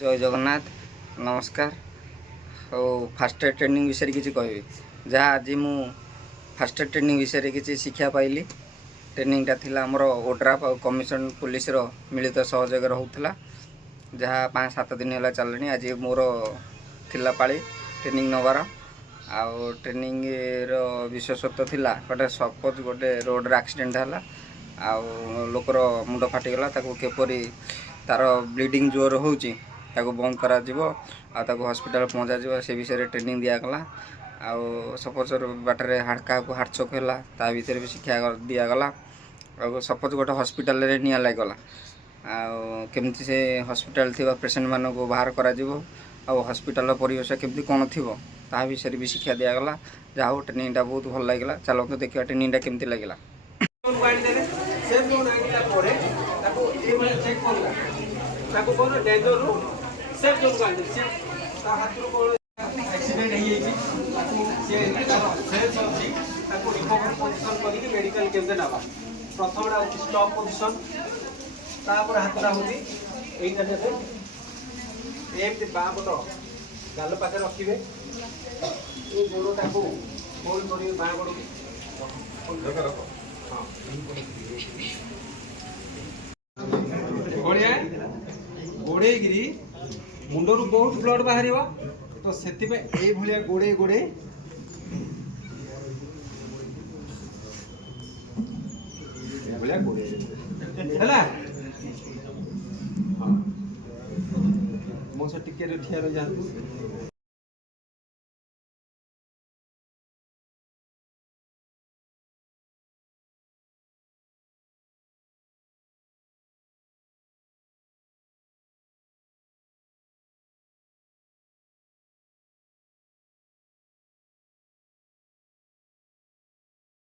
जय जगन्नाथ नमस्कार। Fast training विषय किसी कहबी जहाँ आज मु फास्ट ट्रेनिंग विषय किसी शिक्षा पाइली। ट्रेनिंगटा थिला हमर ओड्राफ और कमिशन पुलिस रो मिलित सहयोग होता जहाँ 5-7 दिन है चलनी। आज मोर थिला पाली ट्रेनिंग नवार आउ ट्रेनिंग रो विशेषत्व थिला गोटे सपोज गोटे रोड एक्सीडेंट है आउ लोकर मुंड फाटीगला केपरी तार ब्लीडिंग जोर होची ताको बंद करा जिवो ताको हॉस्पिटल पहुँचा जिवो से विषय ट्रेनिंग दियागला। आउ सपोज बाटरे हाड़का को हार्टचोक है ता भीतर भी शिक्षा दिगला। आउ सपोज गोटे हॉस्पिटल रे निया लागला आउ केमती से हॉस्पिटल थिबा पेशेंट मान को बाहर करा जिवो आउ हॉस्पिटल परिवेश केमती कौन थिबो ता विषय भी शिक्षा दिगला। जा हो ट्रेनिंगटा बहुत भल लागला। चलो तो देखिए ट्रेनिंगटा केमती लागला। सेफ जोन को आंदे से ता हाथरू को एक्सीडेंट हे येची से सेफ अछि ताको रिकवर पोजीशन करी के मेडिकल केमते नाबा प्रथमडा स्टॉप पोजीशन तापर हाथरा होती एइटा देबे एमते बापट गाल पाखे रखिबे ए गोरो ताको होल्ड करी बा गोरो की रखो हां बढ़िया गोड़े गिरी मुंडर बहुत ब्लड बाहर तो से भाया गोड़े गोड़े भाया गोड़े है मो से टिके ठिया रही जाती।